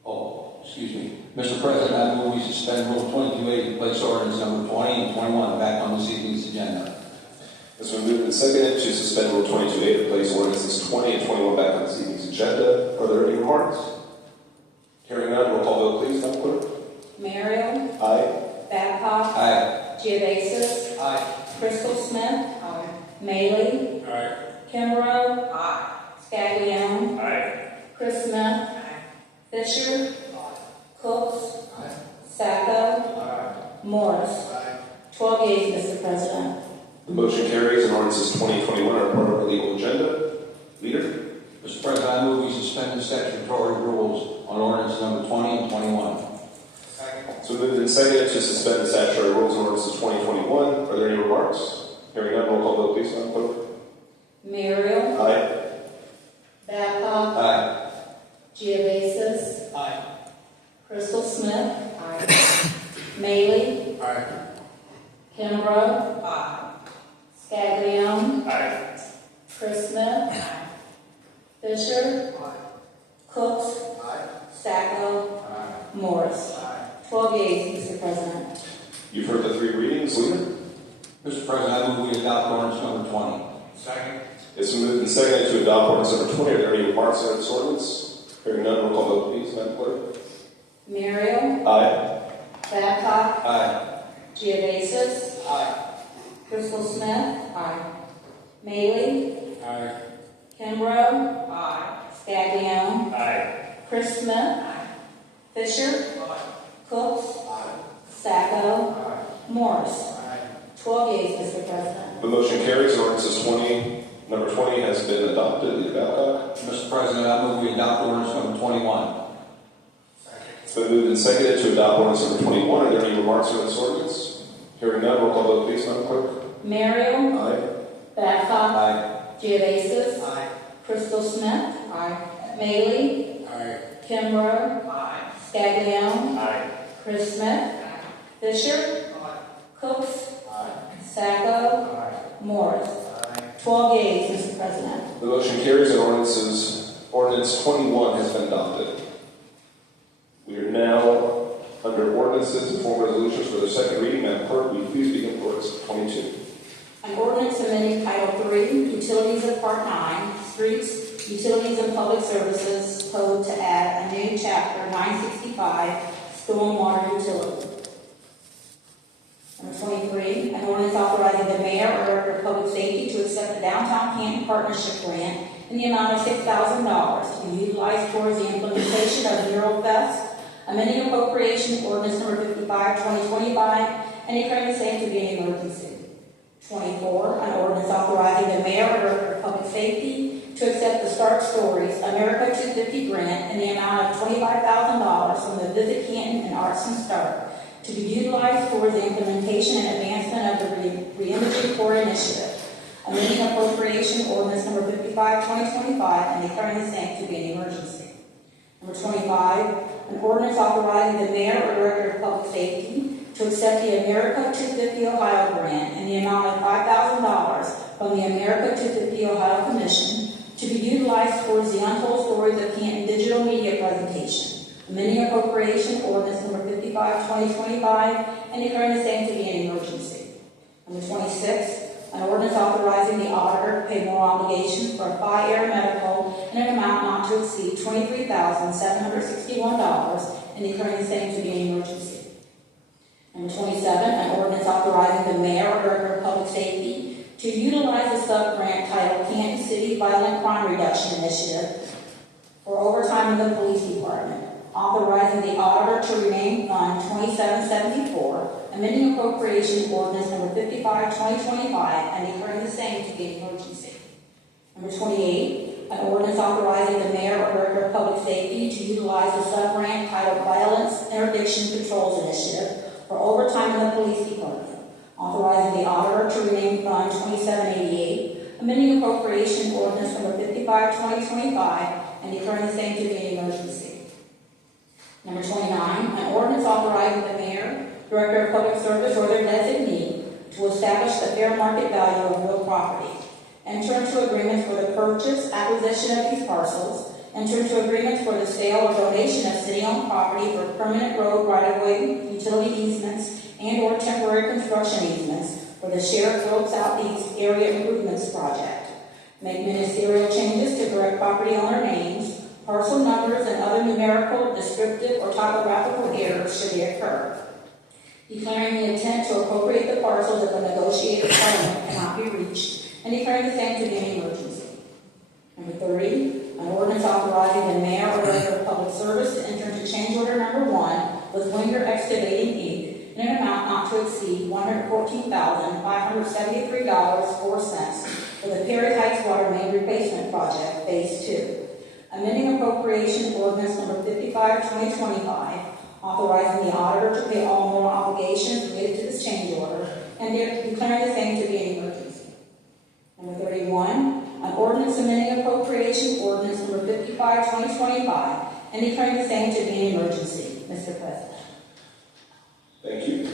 Oh, excuse me. Mr. President, I move we suspend Rule 22A and place ordinance number 20 and 21 back on this evening's agenda. It's been moved and seconded to suspend Rule 22A to place ordinances 20 and 21 back on this evening's agenda. Are there any remarks? Hearing none, roll call vote, please, Madam Clerk. Merrill, Aye. Babcock, Aye. Geovasis, Aye. Crystal Smith, Maley, Aye. Kimbrough, Scaglione, Aye. Chris Smith, Fisher, Cooks, Sacco, Morris. 12 yeas, Mr. President. The motion carries and ordinances 20 and 21 are part of our legal agenda. Leader? Mr. President, I move we suspend the statutory rules on ordinance number 20 and 21. So moved and seconded to suspend the statutory rules on ordinances 2021. Are there any remarks? Hearing none, roll call vote, please, Madam Clerk. Merrill, Aye. Babcock, Aye. Geovasis, Aye. Crystal Smith, Maley, Kimbrough, Scaglione, Aye. Chris Smith, Fisher, Cooks, Sacco, Morris. 12 yeas, Mr. President. You've heard the 3 readings. Leader? Mr. President, I move we adopt ordinance number 20. Second. It's been moved and seconded to adopt ordinance number 20. Are there any remarks on this ordinance? Hearing none, roll call vote, please, Madam Clerk. Merrill, Aye. Babcock, Aye. Geovasis, Crystal Smith, Maley, Kimbrough, Scaglione, Aye. Chris Smith, Fisher, Cooks, Sacco, Morris. 12 yeas, Mr. President. The motion carries. Ordinance number 20 has been adopted. Leader Babcock. Mr. President, I move we adopt ordinance number 21. It's been moved and seconded to adopt ordinance number 21. Are there any remarks on this ordinance? Hearing none, roll call vote, please, Madam Clerk. Merrill, Aye. Babcock, Aye. Geovasis, Crystal Smith, Maley, Kimbrough, Scaglione, Aye. Chris Smith, Fisher, Cooks, Sacco, Morris. 12 yeas, Mr. President. The motion carries and ordinance 21 has been adopted. We are now under ordinances and formal resolutions for the second reading. Madam Clerk, will you please begin with ordinance 22? An ordinance amending Title III, Utilities of Park Part 9, Streets, Utilities and Public Services Code to add a new chapter 965, Stormwater Utility. Number 23, an ordinance authorizing the mayor or director of public safety to accept the Downtown Canton Partnership Grant in the amount of $6,000 to be utilized towards the implementation of Mural Fest, amending appropriation ordinance number 55, 2025, and declaring the same to be an emergency. 24, an ordinance authorizing the mayor or director of public safety to accept the Start Stories America 250 grant in the amount of $25,000 from the Visit Canton and Arts and Start to be utilized towards the implementation and advancement of the Reimaging Core Initiative, amending appropriation ordinance number 55, 2025, and declaring the same to be an emergency. Number 25, an ordinance authorizing the mayor or director of public safety to accept the America 250 Ohio grant in the amount of $5,000 from the America 250 Ohio Commission to be utilized towards the Untold Stories of Canton digital media presentation, amending appropriation ordinance number 55, 2025, and declaring the same to be an emergency. Number 26, an ordinance authorizing the auditor to pay more obligations for Phi Air Medical in an amount not to exceed $23,761 and declaring the same to be an emergency. Number 27, an ordinance authorizing the mayor or director of public safety to utilize a sub-grant titled Canton City Violent Crime Reduction Initiative for overtime in the police department, authorizing the auditor to rename Fund 2774, amending appropriation ordinance number 55, 2025, and declaring the same to be an emergency. Number 28, an ordinance authorizing the mayor or director of public safety to utilize a sub-grant titled Violence Interdiction Controls Initiative for overtime in the police department, authorizing the auditor to rename Fund 2788, amending appropriation ordinance number 55, 2025, and declaring the same to be an emergency. Number 29, an ordinance authorizing the mayor, director of public service, or their designee to establish the fair market value of real property, enter into agreements for the purchase, acquisition of these parcels, enter into agreements for the sale or donation of city-owned property for permanent road right-of-way, utility easements, and/or temporary construction easements for the Sheriff Road Southeast Area Improvements Project, make ministerial changes to correct property owner names, parcel numbers, and other numerical, descriptive, or topographical errors should they occur, declaring the intent to appropriate the parcels if a negotiated settlement cannot be reached, and declaring the same to be an emergency. Number 30, an ordinance authorizing the mayor or director of public service to enter into change order number 1 with Winger Excavating, Inc. in an amount not to exceed $114,573.04 for the Perry Heights Water Main Replacement Project, Phase 2. Amending appropriation ordinance number 55, 2025, authorizing the auditor to pay all moral obligations related to this change order, and declaring the same to be an emergency. Number 31, an ordinance amending appropriation ordinance number 55, 2025, and declaring the same to be an emergency. Mr. President. Thank you.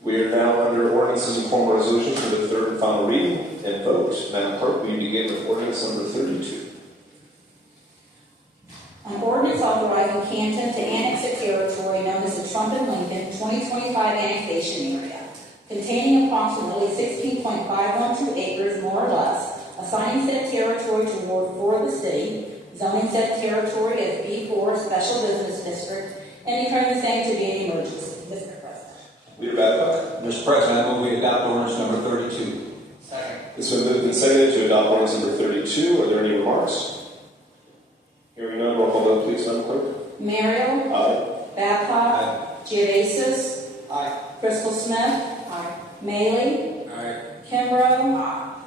We are now under ordinances and formal resolutions for the third and final reading and vote. Madam Clerk, will you begin with ordinance number 32? An ordinance authorizing Canton to annex a territory known as the Trump and Lincoln 2025 annexation area, containing approximately 16.512 acres, more or less, assigning said territory to Ward 4 of the city, zoning said territory as B4 Special Business District, and declaring the same to be an emergency. Mr. President. Leader Babcock. Mr. President, I move we adopt ordinance number 32. Second. It's been moved and seconded to adopt ordinance number 32. Are there any remarks? Hearing none, roll call vote, please, Madam Clerk. Merrill. Aye. Babcock. Aye. Geovasis. Aye. Crystal Smith. Aye. Maley. Aye. Kimbrough.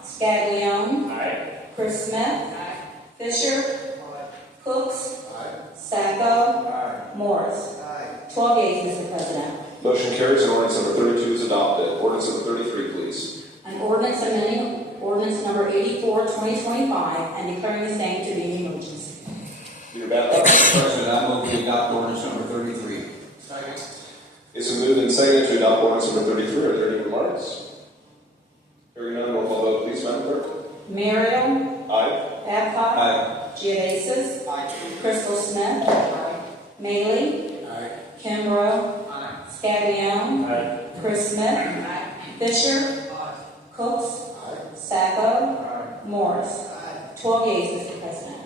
Scaglione. Aye. Chris Smith. Aye. Fisher. Cooks. Aye. Sacco. Aye. Morris. Aye. 12 yeas, Mr. President. Motion carries and ordinance number 32 is adopted. Ordinance number 33, please. An ordinance amending ordinance number 84, 2025, and declaring the same to be an emergency. Leader Babcock. Mr. President, I move we adopt ordinance number 33. Second. It's been moved and seconded to adopt ordinance number 33. Are there any remarks? Hearing none, roll call vote, please, Madam Clerk. Merrill. Aye. Babcock. Aye. Geovasis. Aye. Crystal Smith. Maley. Aye. Kimbrough. Aye. Scaglione. Aye. Chris Smith. Fisher. Cooks. Sacco. Morris. 12 yeas, Mr. President.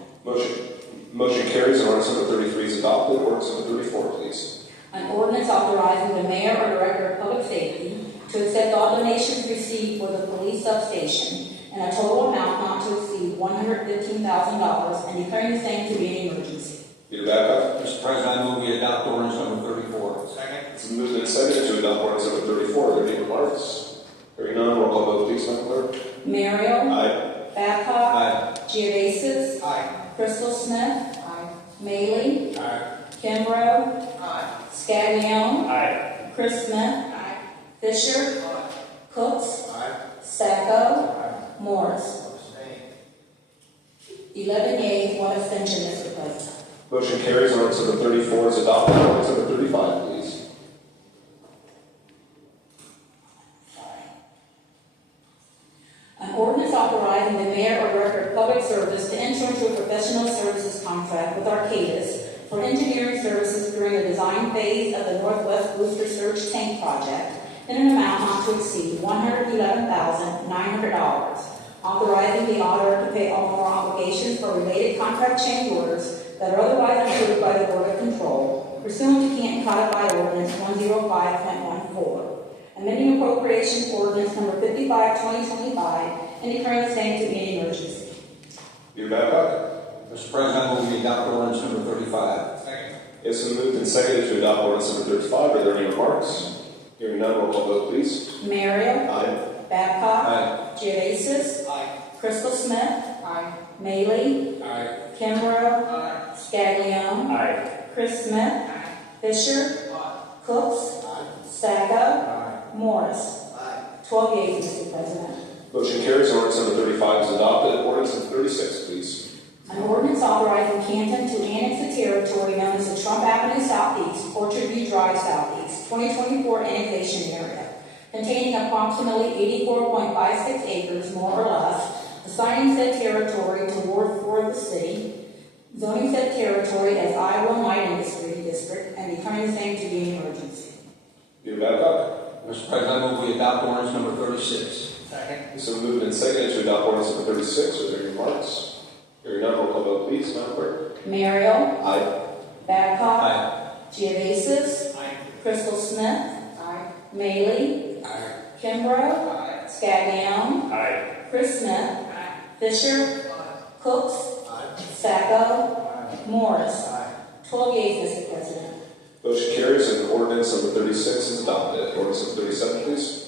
Motion carries and ordinance number 33 is adopted. Ordinance number 34, please. An ordinance authorizing the mayor or director of public safety to accept all donations received for the police substation in a total amount not to exceed $115,000 and declaring the same to be an emergency. Peter Babcock. Mr. President, I move we adopt ordinance number 34. Second. It's been moved and seconded to adopt ordinance number 34. Are there any remarks? Hearing none, roll call vote, please, Madam Clerk. Merrill? Aye. Babcock? Aye. Geovasis? Aye. Crystal Smith? Maley? Aye. Kimbrough? Aye. Scaglione? Aye. Chris Smith? Fisher? Cooks? Aye. Sacco? Morris? 11 yeas, 1 abstention, Mr. President. Motion carries. Ordinance number 34 is adopted. Ordinance number 35, please. An ordinance authorizing the mayor or director of public service to enter into a professional services contract with Arcadis for engineering services during the design phase of the Northwest Booster Surge Tank Project in an amount not to exceed $111,900, authorizing the auditor to pay all more obligations for related contract change orders that are otherwise approved by the Board of Control, pursuant to Canton Codified Ordinance 105.14. Amending appropriation ordinance number 55, 2025, and declaring the same to be an emergency. Peter Babcock. Mr. President, I move we adopt ordinance number 35. Second. It's been moved and seconded to adopt ordinance number 35. Are there any remarks? Hearing none, roll call vote, please. Merrill? Aye. Babcock? Aye. Geovasis? Aye. Crystal Smith? Aye. Maley? Aye. Kimbrough? Aye. Scaglione? Aye. Chris Smith? Fisher? Cooks? Sacco? Morris? 12 yeas, Mr. President. Motion carries. Ordinance number 35 is adopted. Ordinance number 36, please. An ordinance authorizing Canton to annex the territory known as the Trump Avenue Southeast, Orchard View Drive Southeast, 2024 annexation area, containing approximately 84.56 acres, more or less, assigning said territory to Ward 4 of the city, zoning said territory as Iowa Light Industry District, and declaring the same to be an emergency. Peter Babcock. Mr. President, I move we adopt ordinance number 36. Second. It's been moved and seconded to adopt ordinance number 36. Are there any remarks? Hearing none, roll call vote, please, Madam Clerk. Merrill? Aye. Babcock? Aye. Geovasis? Aye. Crystal Smith? Maley? Aye. Kimbrough? Scaglione? Aye. Chris Smith? Fisher? Cooks? Sacco? Morris? 12 yeas, Mr. President. Motion carries and ordinance number 36 is adopted. Ordinance number 37, please.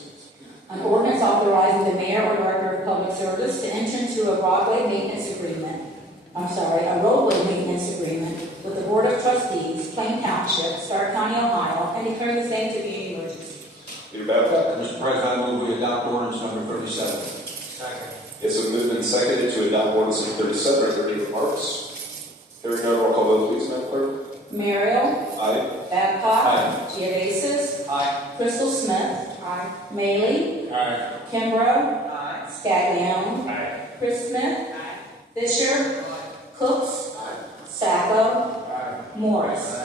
An ordinance authorizing the mayor or director of public service to enter into a roadway maintenance agreement with the Board of Trustees, Plain Township, Stark County, Ohio, and declaring the same to be an emergency. Peter Babcock. Mr. President, I move we adopt ordinance number 37. Second. It's been moved and seconded to adopt ordinance number 37. Are there any remarks? Hearing none, roll call vote, please, Madam Clerk. Merrill? Aye. Babcock? Aye. Geovasis? Aye. Crystal Smith? Maley? Aye. Kimbrough? Aye. Scaglione? Aye. Chris Smith? Fisher? Cooks? Sacco? Morris?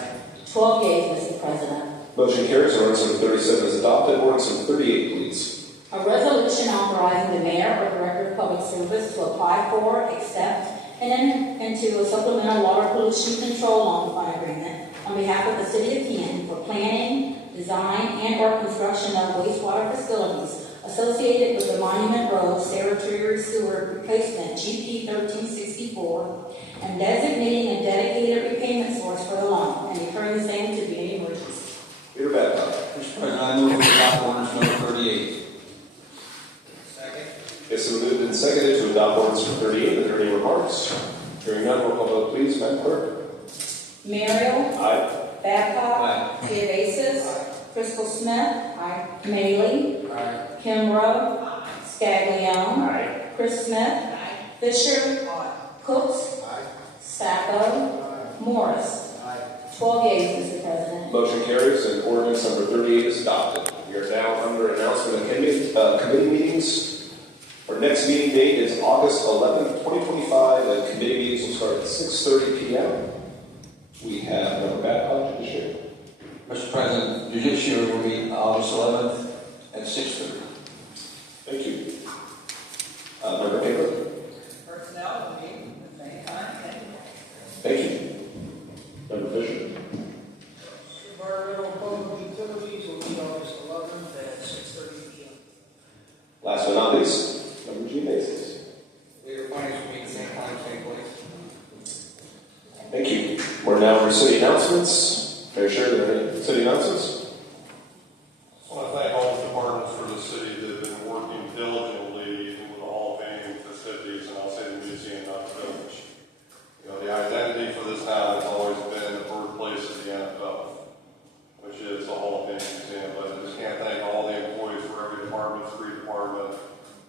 12 yeas, Mr. President. Motion carries. Ordinance number 37 is adopted. Ordinance number 38, please. A resolution authorizing the mayor or director of public service to apply for, accept, and enter into a supplemental water pollution control loan fund agreement on behalf of the city of Canton for planning, design, and/or construction of wastewater facilities associated with the Monument Road Sanitary Sewer Replacement GP 1364 and designating a dedicated repayment source for the loan and declaring the same to be an emergency. Peter Babcock. Mr. President, I move we adopt ordinance number 38. Second. It's been moved and seconded to adopt ordinance number 38. Are there any remarks? Hearing none, roll call vote, please, Madam Clerk. Merrill? Aye. Babcock? Aye. Geovasis? Crystal Smith? Maley? Aye. Kimbrough? Scaglione? Aye. Chris Smith? Fisher? Cooks? Sacco? Morris? 12 yeas, Mr. President. Motion carries and ordinance number 38 is adopted. We are now under announcement of committee meetings. Our next meeting date is August 11th, 2025, and committee meetings will start at 6:30 p.m. We have Member Babcock, Judiciary. Mr. President, Judiciary will meet August 11th at 6:30. Thank you. Member Taylor. Personnel will meet We're now under city announcements. Mayor Sherry, are there any city announcements? I want to thank all the departments for the city that have been working diligently with the Hall of Fame festivities, and I'll say the museum, not the village. You know, the identity for this town has always been the birthplace of the NFL, which is the Hall of Fame Museum. But I just can't thank all the employees for every department, street department,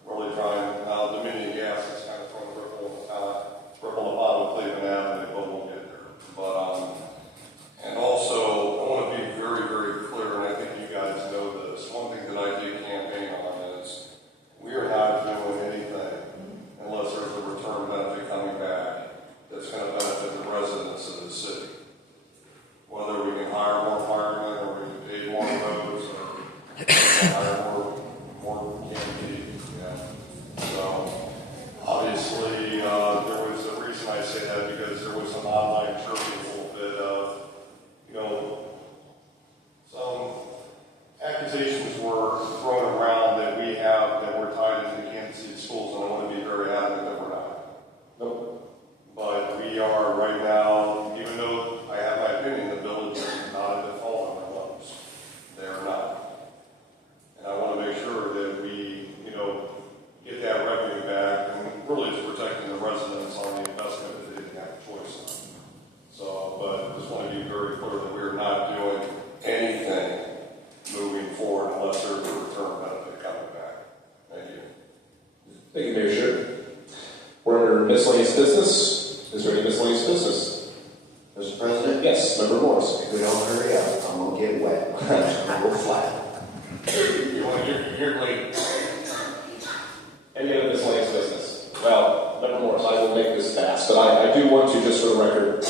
really trying. Now, Dominion Gas is kind of throwing a ripple in the pot of Cleveland Avenue, but we'll get there. But, and also, I want to be very, very clear, and I think you guys know this. One thing that I do campaign on is we are not doing anything unless there's a return benefit coming back that's going to benefit the residents of the city. Whether we can hire more firemen, or we can pave more roads, or hire more candidates. So, obviously, there was a reason I say that, because there was some online chirping a little bit of, some accusations were thrown around that we have, that we're tied into the Kansas City schools, and I want to be very adamant that we're not. Nope. But we are right now, even though I have my opinion, the village is not in default on their loans. They are not. And I want to make sure that we, get that revenue back, and really it's protecting the residents on the investment that they didn't have a choice on. So, but I just want to be very clear that we are not doing anything moving forward unless there's a return benefit coming back. Thank you. Thank you, Mayor Sherry. We're under miscellaneous business. Is there any miscellaneous business? Mr. President? Yes, Member Morris. If we don't hurry up, I'm going to get wet. We'll fly. You're late. Any other miscellaneous business? Well, Member Morris, I will make this fast, but I do want to, just for the record,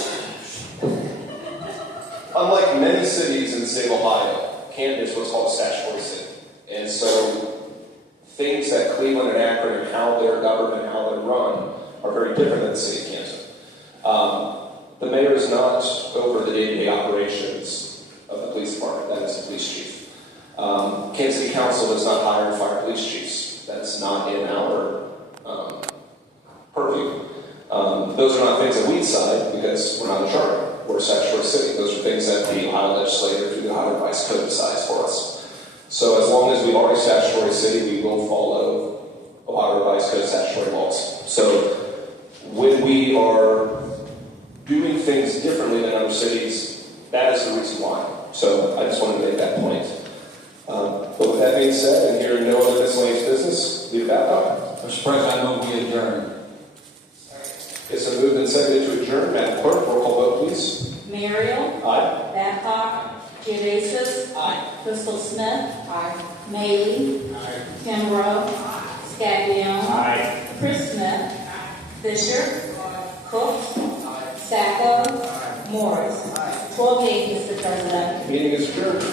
unlike many cities in the state of Ohio, Canton is what's called a statutory city. And so things that Cleveland and Akron and how they're governed and how they're run are very different than the city of Canton. The mayor is not over the day-to-day operations of the police department. That is the police chief. Kansas City Council does not hire and fire police chiefs. That's not in our purview. Those are not things that we decide because we're not in charter. We're a statutory city. Those are things that the Ohio legislature through the Ohio Revised Code decides for us. So as long as we are a statutory city, we will follow Ohio Revised Code statutory laws. So when we are doing things differently than other cities, that is the reason why. So I just wanted to make that point. But with that being said, and hearing no other miscellaneous business, leave it back up. Mr. President, I move we adjourn. It's a moved and seconded to adjourn. Madam Clerk, roll call vote, please. Muriel. Aye. Babcock. Gevasis. Aye. Crystal Smith. Maley. Kimbrough. Scaglione. Aye. Chris Smith. Fisher. Cook. Sacco. Morris. 12 yeas, Mr. President. Meeting is adjourned.